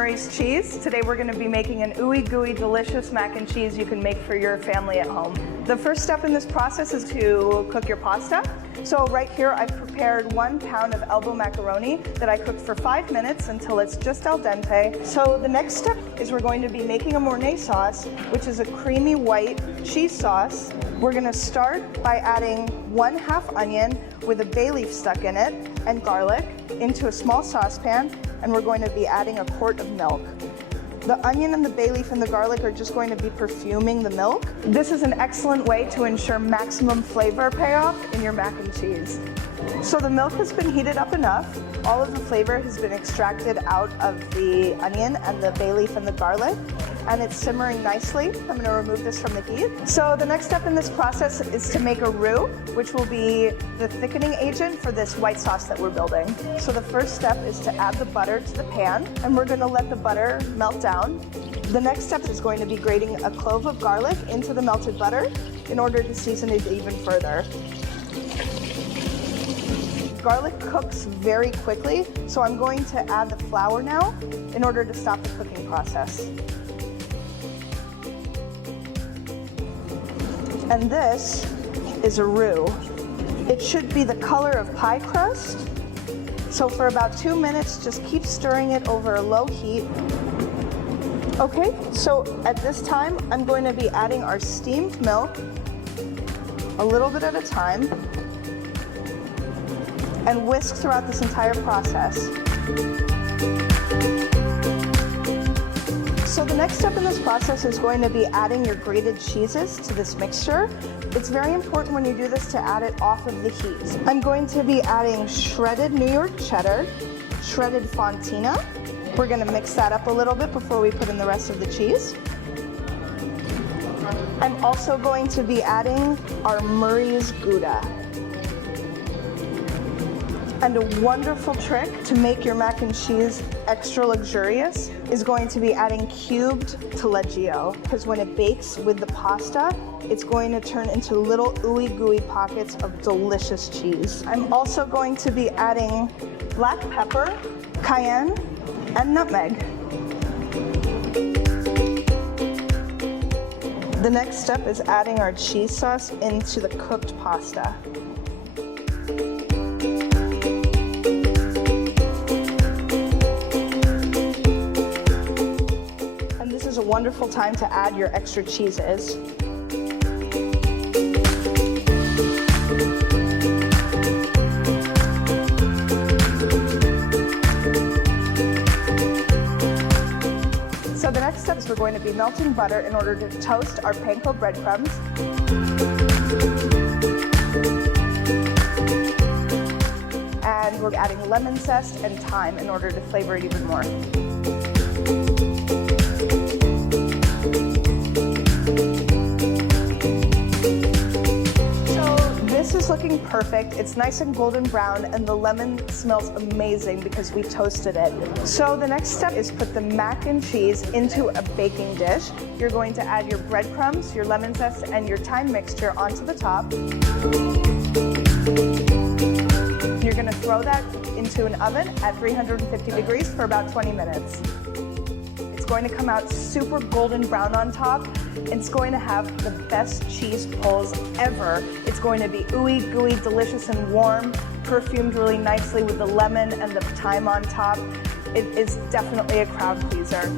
Murray's Cheese. Today we're going to be making an ooey gooey delicious mac and cheese you can make for your family at home. The first step in this process is to cook your pasta. So right here I've prepared 1 pound of elbow macaroni that I cooked for 5 minutes until it's just al dente. So the next step is we're going to be making a monet sauce, which is a creamy white cheese sauce. We're going to start by adding 1/2 onion with a bay leaf stuck in it and garlic into a small saucepan, and we're going to be adding 1 quart of milk. The onion and the bay leaf and the garlic are just going to be perfuming the milk. This is an excellent way to ensure maximum flavor payoff in your mac and cheese. So the milk has been heated up enough. All of the flavor has been extracted out of the onion and the bay leaf and the garlic, and it's simmering nicely. I'm going to remove this from the heat. So the next step in this process is to make a roux, which will be the thickening agent for this white sauce that we're building. So the first step is to add the butter to the pan, and we're going to let the butter melt down. The next step is going to be grating a clove of garlic into the melted butter in order to season it even further. Garlic cooks very quickly, so I'm going to add the flour now in order to stop the cooking process. And this is a roux. It should be the color of pie crust. So for about 2 minutes, just keep stirring it over a low heat. Okay, so at this time, I'm going to be adding our steamed milk a little bit at a time and whisk throughout this entire process. So the next step in this process is going to be adding your grated cheeses to this mixture. It's very important when you do this to add it off of the heat. I'm going to be adding shredded New York cheddar, shredded fontina. We're going to mix that up a little bit before we put in the rest of the cheese. I'm also going to be adding our Murray's Gouda. And a wonderful trick to make your mac and cheese extra luxurious is going to be adding cubed taleggio, because when it bakes with the pasta, it's going to turn into little ooey gooey pockets of delicious cheese. I'm also going to be adding black pepper, cayenne, and nutmeg. The next step is adding our cheese sauce into the cooked pasta. This is a wonderful time to add your extra cheeses. So the next step is we're going to be melting butter in order to toast our panko breadcrumbs. And we're adding lemon zest and thyme in order to flavor it even more. This is looking perfect. It's nice and golden brown, and the lemon smells amazing because we toasted it. So the next step is put the mac and cheese into a baking dish. You're going to add your breadcrumbs, your lemon zest, and your thyme mixture onto the top. You're going to throw that into an oven at 350 degrees for about 20 minutes. It's going to come out super golden brown on top. It's going to have the best cheese pulls ever. It's going to be ooey gooey, delicious and warm, perfumed really nicely with the lemon and the thyme on top. It is definitely a crowd pleaser.